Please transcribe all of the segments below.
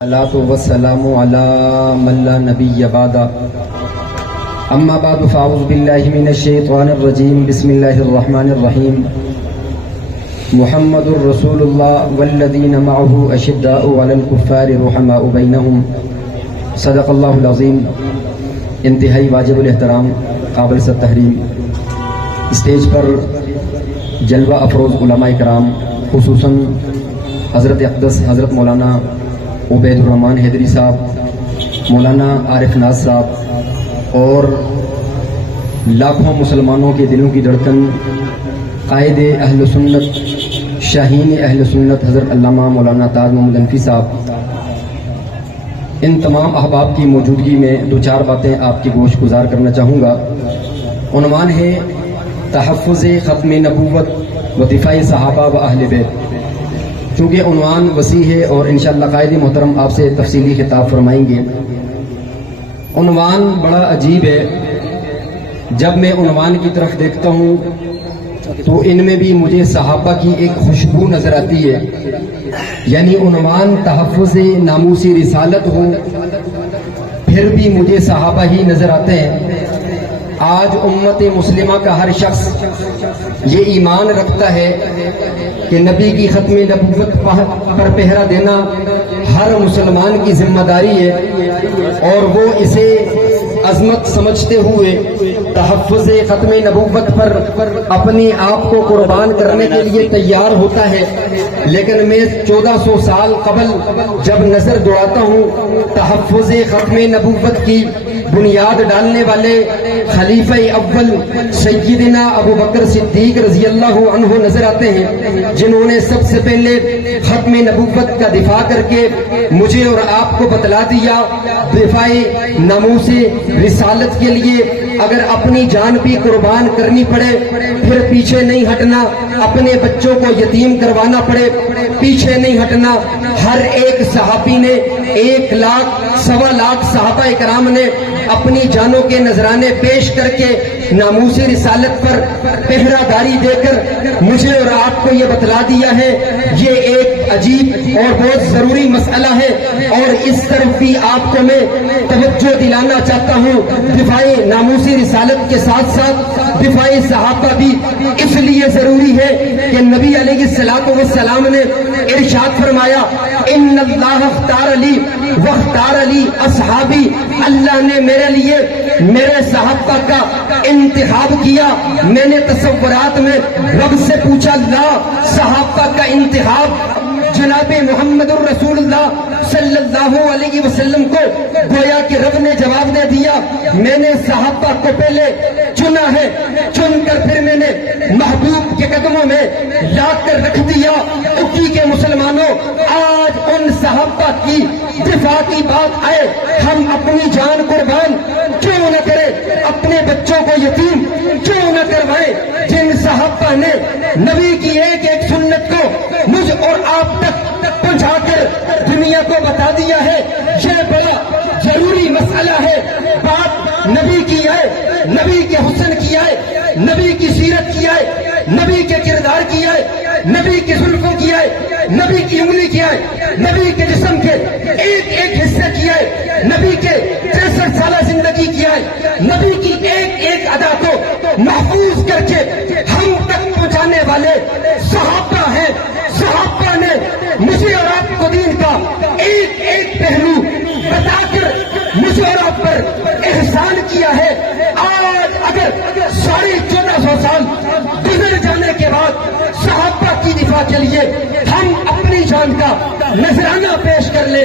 الصلاۃ والسلام علی من لا نبی بعد اما بعد فاعوذ باللہ من الشیطان الرجیم بسم اللہ الرحمن الرحیم محمد رسول اللہ والذین معه اشداء علی الکفار رحماء بینہم صدق اللہ العظیم۔ انتہائی واجب الاحترام، قابل تحریم اسٹیج پر جلوہ افروز علماء کرام، خصوصاً حضرت اقدس حضرت مولانا عبید الرحمن حیدری صاحب، مولانا عارف ناز صاحب اور لاکھوں مسلمانوں کے دلوں کی دھڑکن قائد اہل سنت، شاہین اہل سنت حضرت علامہ مولانا تاج محمد انفی صاحب، ان تمام احباب کی موجودگی میں دو چار باتیں آپ کی گوش گزار کرنا چاہوں گا۔ عنوان ہے تحفظ ختم نبوت و دفاع صحابہ و اہل بیت۔ چونکہ عنوان وسیع ہے اور انشاءاللہ قائد محترم آپ سے تفصیلی خطاب فرمائیں گے۔ عنوان بڑا عجیب ہے، جب میں عنوان کی طرف دیکھتا ہوں تو ان میں بھی مجھے صحابہ کی ایک خوشبو نظر آتی ہے، یعنی عنوان تحفظ ناموس رسالت ہو پھر بھی مجھے صحابہ ہی نظر آتے ہیں۔ آج امت مسلمہ کا ہر شخص یہ ایمان رکھتا ہے کہ نبی کی ختم نبوت پر پہرا دینا ہر مسلمان کی ذمہ داری ہے، اور وہ اسے عظمت سمجھتے ہوئے تحفظ ختم نبوت پر اپنے آپ کو قربان کرنے کے لیے تیار ہوتا ہے۔ لیکن میں 1400 سال قبل جب نظر دوڑاتا ہوں، تحفظ ختم نبوت کی بنیاد ڈالنے والے خلیفہ اول سیدنا ابو بکر صدیق رضی اللہ عنہ نظر آتے ہیں، جنہوں نے سب سے پہلے ختم نبوت کا دفاع کر کے مجھے اور آپ کو بتلا دیا، دفاع ناموس رسالت کے لیے اگر اپنی جان بھی قربان کرنی پڑے پھر پیچھے نہیں ہٹنا، اپنے بچوں کو یتیم کروانا پڑے پیچھے نہیں ہٹنا۔ ہر ایک صحابی نے 1 لاکھ 1.25 لاکھ صحابہ کرام نے اپنی جانوں کے نذرانے پیش کر کے ناموس رسالت پر پہرا داری دے کر مجھے اور آپ کو یہ بتلا دیا ہے۔ یہ ایک عجیب اور بہت ضروری مسئلہ ہے، اور اس طرف بھی آپ کو میں توجہ دلانا چاہتا ہوں۔ دفاع ناموس رسالت کے ساتھ ساتھ دفاع صحابہ بھی اس لیے ضروری ہے کہ نبی علیہ السلام نے ارشاد فرمایا، ان اللہ اختار لی واختار لی اصحابی، اللہ نے میرے لیے میرے صحابہ کا انتخاب کیا۔ میں نے تصورات میں رب سے پوچھا، اللہ صحابہ کا انتخاب جناب محمد الرسول اللہ صلی اللہ علیہ وسلم کو گویا کہ رب نے جواب دے دیا، میں نے صحابہ کو پہلے چنا ہے، چن کر پھر میں نے محبوب کے قدموں میں لا کر رکھ دیا۔ اکی کے مسلمانوں، آج ان صحابہ کی دفاع کی بات آئے، ہم اپنی جان قربان کیوں نہ کریں، اپنے بچوں کو یتیم کیوں نہ کروائیں، جن صحابہ نے نبی کی ایک ایک سنت کو مجھ اور آپ تک پہنچا کر دنیا کو بتا دیا ہے۔ یہ بڑا ضروری مسئلہ ہے، بات نبی کی ہے، نبی کے حسن کی ہے، نبی کی سیرت کی ہے، نبی کے کردار کی ہے، نبی کے زلفوں کی ہے، نبی کی انگلی کی ہے، نبی کے جسم کے ایک ایک حصے کی ہے، نبی کے 63 سالہ زندگی کی ہے، نبی کی ایک ایک ادا کو محفوظ کر کے ہم تک پہنچانے والے صحابہ ہیں۔ صحابہ نے مجھے اور آپ کو دین کا ایک ایک پہلو بتا کر مجھے اور آپ پر احسان کیا ہے۔ آج اگر 1450 سال گزر جانے کے بعد صحابہ کی دفاع کے لیے ہم اپنی جان کا نذرانہ پیش کر لیں،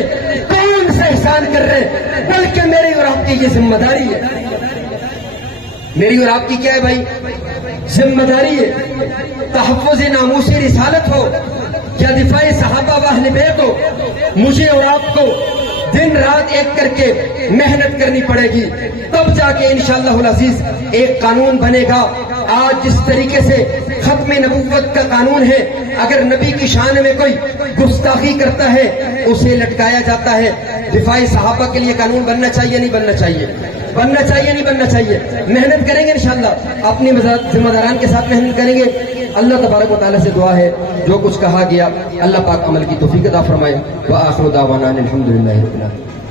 کون سا احسان کر رہے؟ بلکہ میری اور آپ کی یہ ذمہ داری ہے۔ میری اور آپ کی کیا ہے بھائی؟ ذمہ داری ہے۔ تحفظ ناموس رسالت ہو یا دفاع صحابہ و اہل بیت ہو، مجھے اور آپ کو دن رات ایک کر کے محنت کرنی پڑے گی، تب جا کے انشاءاللہ العزیز ایک قانون بنے گا۔ آج جس طریقے سے ختم نبوت کا قانون ہے، اگر نبی کی شان میں کوئی گستاخی کرتا ہے اسے لٹکایا جاتا ہے۔ دفاع صحابہ کے لیے قانون بننا چاہیے نہیں بننا چاہیے؟ بننا چاہیے نہیں بننا چاہیے؟ محنت کریں گے انشاءاللہ، اپنی ذمہ داران کے ساتھ محنت کریں گے۔ اللہ تبارک و تعالیٰ سے دعا ہے جو کچھ کہا گیا اللہ پاک عمل کی توفیق عطا فرمائے۔ وآخر دعوانا الحمدللہ رب العالمین۔